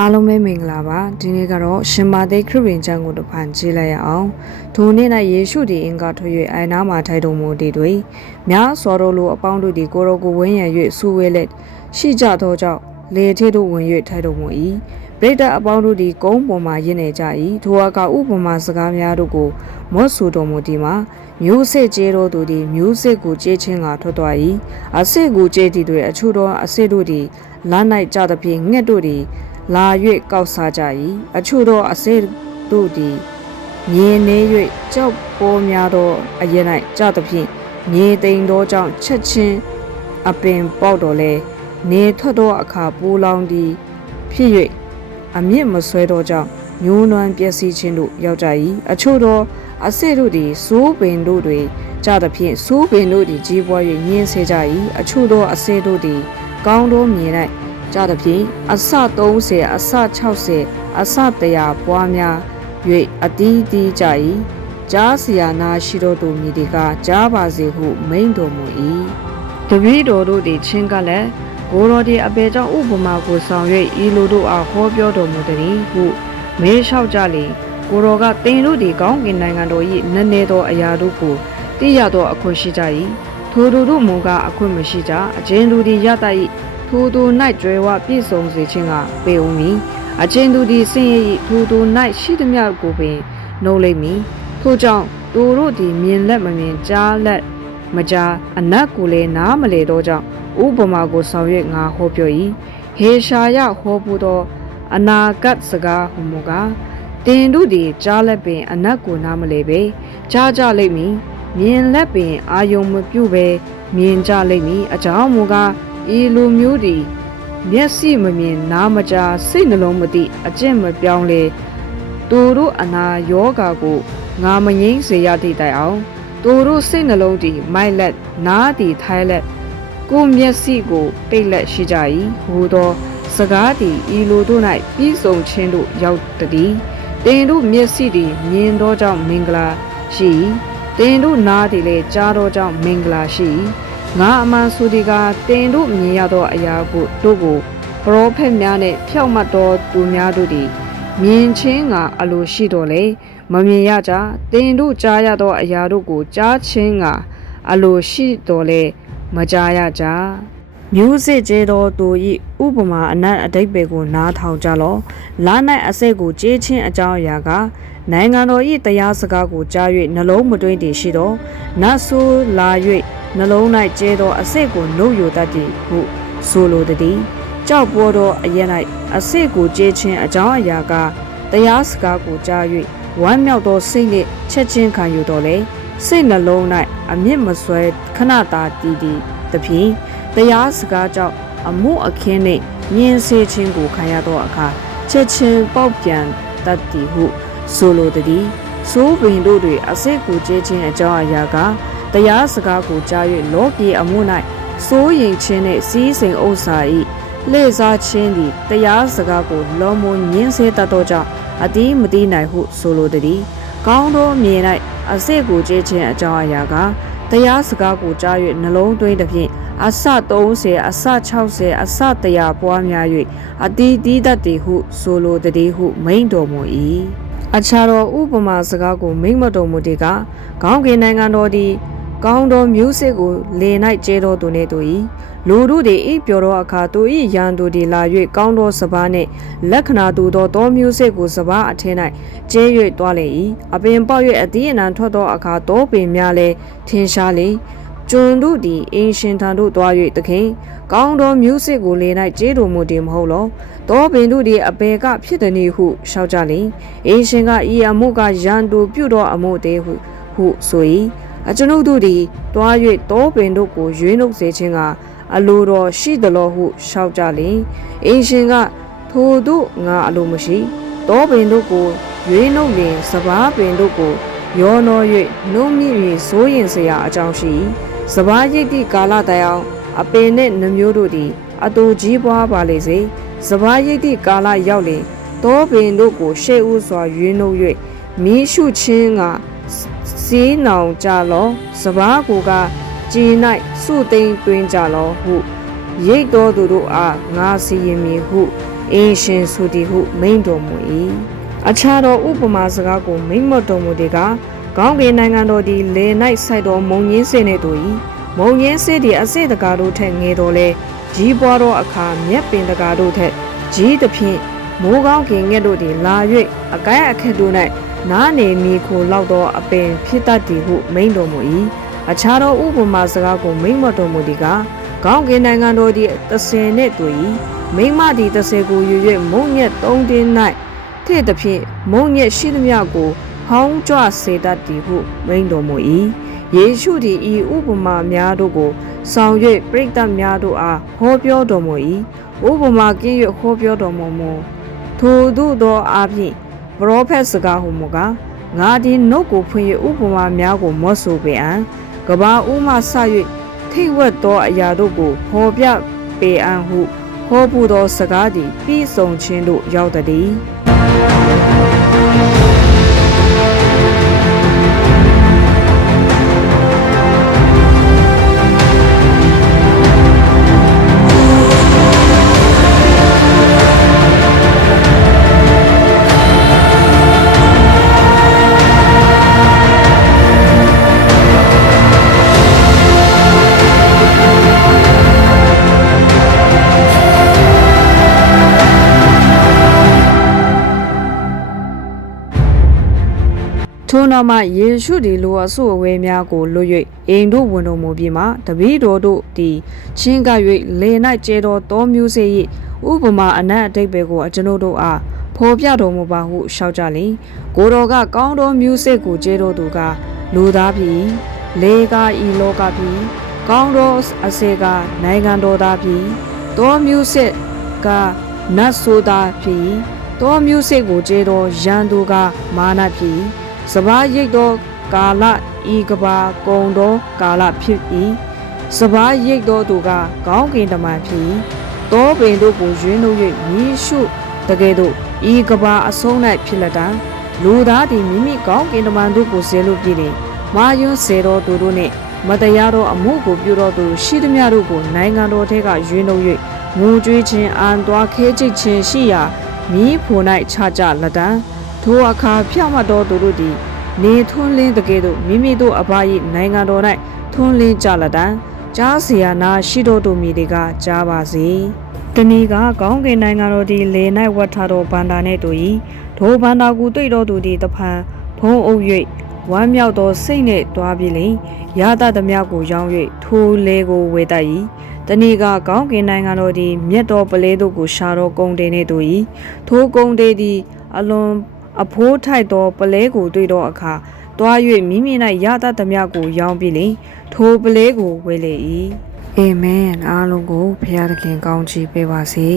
အားလုံးပဲမင်္ဂလာပါဒီနေ့ကတော့ရှင်မာသိခရစ်ဝင်ကျမ်းကိုတစ်ဖန်ကြည့်လိုက်ရအောင်ထိုနေ့၌ယေရှုသည်အင်္ဂါထွက်၍အိုင်နာမှာထိုင်တော်မူသည်တွေများစွာသောလူအပေါင်းတို့သည်ကိုရောကိုဝန်းရံ၍ဆူဝဲလက်ရှိကြသောကြောင့်လေထစ်တို့ဝင်၍ထိုင်တော်မူ၏ပရိသတ်အပေါင်းတို့သည်ကုန်းပေါ်မှရင်းနေကြ၏ထိုအခါဥပမာစကားများတို့ကိုမော့ဆူတော်မူသည်မှာမျိုးစစ်ကျေတော်သူသည်မျိုးစစ်ကိုကျေးချင်းကထွက်သွား၏အစစ်ကိုကျေးသည်တွေအချို့သောအစစ်တို့သည်လာ၌ကြသဖြင့်ငှက်တို့သည်လာ၍ကောက်စားကြ၏အချို့သောအစေတို့သည်မြင်းနေ၍ကြောက်ပေါ်များသောအရ၌ကြသဖြင့်မြေသိမ်သောကြောင့်ချက်ချင်းအပင်ပေါက်တော်လဲနေထွက်သောအခါပူလောင်သည်ဖြစ်၍အမြင့်မဆွဲသောကြောင့်ညှိုးနွမ်းပျက်စီးခြင်းတို့ရောက်ကြ၏အချို့သောအစေတို့သည်စိုးပင်တို့တွင်ကြသဖြင့်စိုးပင်တို့သည်ကြီးပွား၍ညှင်းဆဲကြ၏အချို့သောအစေတို့သည်ကောင်းသောမြေ၌ကြသဖြင့်အစ30အစ60အစ100ပွားများ၍အတီးတီးကြ၏ကြားเสียနာရှိတော်သူမြည်ဒီကကြားပါစေဟုမိန့်တော်မူ၏တပည့်တော်တို့သည်ချင်းကလည်းကိုတော်ဒီအပေကြောင့်ဥပမာကိုဆောင်၍ဤလိုတို့အားဟောပြောတော်မူသည်ဟုမေးလျှောက်ကြလေကိုတော်ကတင်တို့သည်ကောင်းကင်နိုင်ငံတော်၏နည်းနည်းသောအရာတို့ကိုသိရသောအခွင့်ရှိကြ၏ထိုသူတို့မူကားအခွင့်မရှိကြအချင်းသူသည်ရတတ်၏ထိုသူ၌ကျွဲဝပြည့်စုံစေခြင်းကပေဦးမည်အချင်းသူသည်ဆင်းရဲ၏ထိုသူ၌ရှိသမျှကိုပင်နှုတ်လိမ့်မည်ထို့ကြောင့်သူတို့သည်မြင်လက်မမြင်ကြားလက်မကြားအနတ်ကိုလည်းနားမလေသောကြောင့်ဥပမာကိုဆောင်၍ငါဟောပြော၏ဟေရှာယဟောပူသောအနာဂတ်စကားဟုမူကားတင်တို့သည်ကြားလက်ပင်အနတ်ကိုနားမလဲပဲကြားကြလိမ့်မည်မြင်လက်ပင်အာယုံမပြုတ်ပဲမြင်ကြလိမ့်မည်အကြောင်းမူကားဤလူမျိုးသည်မျက်စိမမြင်နားမကြားစိတ်နှလုံးမသိအကျင့်မပြောင်းလဲသူတို့အနာယောဂါကိုငါမငိမ့်စေရသည့်တိုင်အောင်သူတို့စိတ်နှလုံးသည်မိုက်လက်နားသည်ထိုင်လက်ကိုမျက်စိကိုပိတ်လက်ရှိကြ၏ဟူသောစကားသည်ဤလူတို့၌ပြီးဆုံးခြင်းတို့ရောက်သည်တင်တို့မျက်စိသည်မြင်သောကြောင့်မင်္ဂလာရှိတင်တို့နားသည်လည်းကြားသောကြောင့်မင်္ဂလာရှိငါအမှန်ဆိုသည်ကတင်တို့မြင်ရသောအရာကိုတို့ကိုပရောဖက်များနှင့်ဖြောက်မှတ်သောသူများတို့သည်မြင်ချင်းကအလိုရှိတော်လေမမြင်ရကြတင်တို့ကြားရသောအရာတို့ကိုကြားချင်းကအလိုရှိတော်လေမကြားရကြမျိုးစစ်ကျေတော်သူ၏ဥပမာအနတ်အတိတ်ပေကိုနားထောင်ကြလောလာ၌အစိတ်ကိုကျေးချင်းအကြောင်းအရာကနိုင်ငံတော်၏တရားစကားကိုကြား၍နှလုံးမသွင်းတည်ရှိသောနတ်ဆိုးလာ၍နှလုံး၌ကျဲသောအစိတ်ကိုနှုတ်ယူတတ်သည်ဟုဆိုလိုသည်ကြောက်ပေါ်သောအရ၌အစိတ်ကိုကျေးချင်းအကြောင်းအရာကတရားစကားကိုကြား၍ဝမ်းမြောက်သောစိတ်နှင့်ချက်ချင်းခံယူတော်လေစိတ်နှလုံး၌အမြင့်မဆွဲခဏတာတည်သဖြင့်တရားစကားကြောင့်အမှုအခင်းနှင့်မြင်စေခြင်းကိုခံရသောအခါချက်ချင်းပေါက်ပြန်တတ်သည်ဟုဆိုလိုသည်စိုးပင်တို့တွင်အစိတ်ကိုကျေးချင်းအကြောင်းအရာကတရားစကားကိုကြား၍လောကီအမှု၌စိုးရိမ်ခြင်းနှင့်စီးစိမ်ဥစ္စာ၏လှည့်စားခြင်းသည်တရားစကားကိုလောမွန်ညင်းဆဲတတ်သောကြောင့်အတိမတိနိုင်ဟုဆိုလိုသည်ကောင်းသောမြေ၌အစိတ်ကိုကျေးခြင်းအကြောင်းအရာကတရားစကားကိုကြား၍နှလုံးသွင်းသည်ဖြင့်အစ30အစ60အစ100ပွားများ၍အတီးတီးတတ်သည်ဟုဆိုလိုသည်ဟုမိန့်တော်မူ၏အခြားသောဥပမာစကားကိုမိန့်မတော်မူသည်ကကောင်းကင်နိုင်ငံတော်သည်ကောင်းသောမျိုးစစ်ကိုလေ၌ကျဲတော်သူနှင့်တူ၏လူတို့သည်ဤပြောသောအခါသူ၏ရန်သူသည်လာ၍ကောင်းသောစပါးနှင့်လက္ခဏာတူသောတောမျိုးစစ်ကိုစပါးအထင်း၌ကျဲ၍တွားလေ၏အပင်ပေါက်၍အသီးအနှံထွက်သောအခါတောပင်များလည်းထင်ရှားလေကျွန်တို့သည်အင်ရှင်ထံသို့တွား၍သခင်ကောင်းသောမျိုးစစ်ကိုလေ၌ကျဲတော်မူသည်မဟုတ်လောတောပင်တို့သည်အပေကဖြစ်သည်နည်းဟုရှောက်ကြလေအင်ရှင်ကဤအမှုကရန်သူပြုသောအမှုသေးဟုဆို၏အကျွန်ုပ်တို့သည်တွား၍တောပင်တို့ကိုရွေးနှုတ်စေခြင်းကအလိုတော်ရှိသလိုဟုရှောက်ကြလေအင်ရှင်ကထိုတို့ငါအလိုမရှိတောပင်တို့ကိုရွေးနှုတ်လျင်စပါးပင်တို့ကိုရောနော၍နှုံးမြင့်၍စိုးရင်စရာအကြောင်းရှိစပါးရိတ်သည့်ကာလတိုင်အောင်အပင်နှင့်နှမျိုးတို့သည်အတူကြီးပွားပါလေစေစပါးရိတ်သည့်ကာလရောက်လျင်တောပင်တို့ကိုရှေ့ဦးစွာရွေးနှုတ်၍မီးရှုခြင်းကစီးနောင်ကြလောစပါးကိုကကြည်၌စုသိမ့်တွင်ကြလောဟုရိတ်တော်သူတို့အားငါစီရင်မည်ဟု အင်းရှင်ဆိုသည်ဟုမိန့်တော်မူ၏အခြားသောဥပမာစကားကိုမိန့်မတော်မူသည်ကကောင်းကင်နိုင်ငံတော်သည်လေ၌စိုက်သောမုံညင်းစေနှင့်တူ၏မုံညင်းစေသည်အစေတကားတို့ထက်ငယ်တော်လဲကြီးပွားသောအခါမြက်ပင်တကားတို့ထက်ကြီးသဖြင့်မိုးကောင်းကင်ငှက်တို့သည်လာ၍အကိုင်းအခက်တို့၌နားနေမိခိုလောက်သောအပင်ဖြစ်တတ်သည်ဟုမိန့်တော်မူ၏အခြားသောဥပမာစကားကိုမိန့်မတော်မူသည်ကကောင်းကင်နိုင်ငံတော်သည်30နှင့်တူ၏မိမသည်30ကိုယူ၍မုံညက်3တင်း၌ထည့်သဖြင့်မုံညက်ရှိသမျှကိုဟောင်းကြွစေတတ်သည်ဟုမိန့်တော်မူ၏ယေရှုသည်ဤဥပမာများတို့ကိုဆောင်၍ပရိသတ်များတို့အားဟောပြောတော်မူ၏ဥပမာကင်း၍ဟောပြောတော်မူမူထိုသို့သောအဖြစ်ပရောဖက်စကားဟုမူကားငါသည်နှုတ်ကိုဖွင့်၍ဥပမာများကိုမော့ဆိုပေအံကဘာဦးမှဆ၍ထိတ်ဝက်သောအရာတို့ကိုဟောပြပေအံဟုဟောပူသောစကားသည်ပြီးဆုံးခြင်းတို့ရောက်သည် ထို့နောက်မှယေရှုသည်လူအစုအဝေးများကိုလွတ်၍အိမ်တို့ဝင်တော်မူပြီးမှတပည့်တော်တို့သည်ချင်းက၍လေ၌ကျဲတော်သောမျိုးစေ့၏ဥပမာအနတ်အတိတ်ပဲကိုကျွန်ုပ်တို့အားဖော်ပြတော်မူပါဟုရှောက်ကြလျင်ကိုတော်ကကောင်းသောမျိုးစေ့ကိုကျဲတော်သူကလူသားဖြစ်လေကာဤလောကဖြစ်ကောင်းသောအစေကနိုင်ငံတော်သားဖြစ်သောမျိုးစေ့ကနတ်ဆိုသားဖြစ်သောမျိုးစေ့ကိုကျဲတော်ရန်သူကမာနဖြစ်စဘာရိတ်သောကာလဤကဘာကုံသောကာလဖြစ်၏စဘာရိတ်သောသူကကောင်းကင်တမန်ဖြစ်တောပင်တို့ကိုရွေးနှုတ်၍မြေရှုတကယ်တော့ဤကဘာအဆုံး၌ဖြစ်လက်တာလူသားသည်မိမိကောင်းကင်တမန်တို့ကိုဆဲလို့ပြည်တယ်မာယွန်းဆဲတော်သူတို့နှင့်မတရားသောအမှုကိုပြုတော်သူရှိသမျှတို့ကိုနိုင်ငံတော်ထဲကရွေးနှုတ်၍ငိုကြွေးခြင်းအံသွားခဲကြိတ်ခြင်းရှိရာမိဖို့၌ချကြလက်တံထိုအခါဖြောင့်မတ်တော်သူတို့သည်နေထွန်းလင်းတကယ်သို့မိမိတို့အဘ၏နိုင်ငံတော်၌ထွန်းလင်းကြလက်တံကြားเสียနာရှိတော်သူမိတွေကကြားပါစေတနည်းကကောင်းကင်နိုင်ငံတော်သည်လေ၌ဝတ်ထားသောဗန္တာနှင့်တူ၏ထိုဗန္တာကိုတွေ့တော်သူသည်တဖန်ဖုံးအုပ်၍ဝမ်းမြောက်သောစိတ်နှင့်တွားပြီးလျှင်ရတတ်သမျှကိုရောင်း၍ထိုလေကိုဝေတတ်၏တနည်းကကောင်းကင်နိုင်ငံတော်သည်မြတ်တော်ပလဲတို့ကိုရှာတော်ကုံတင်နှင့်တူ၏ထိုကုံတင်သည်အလွန်အဖိုးထိုက်သောပလဲကိုတွေ့သောအခါတွား၍မိမိ၌ရတတ်သမျှကိုရောင်းပြီးလျှင်ထိုပလဲကိုဝေလေ၏အာမင်အားလုံးကိုဘုရားသခင်ကောင်းချီးပေးပါစေ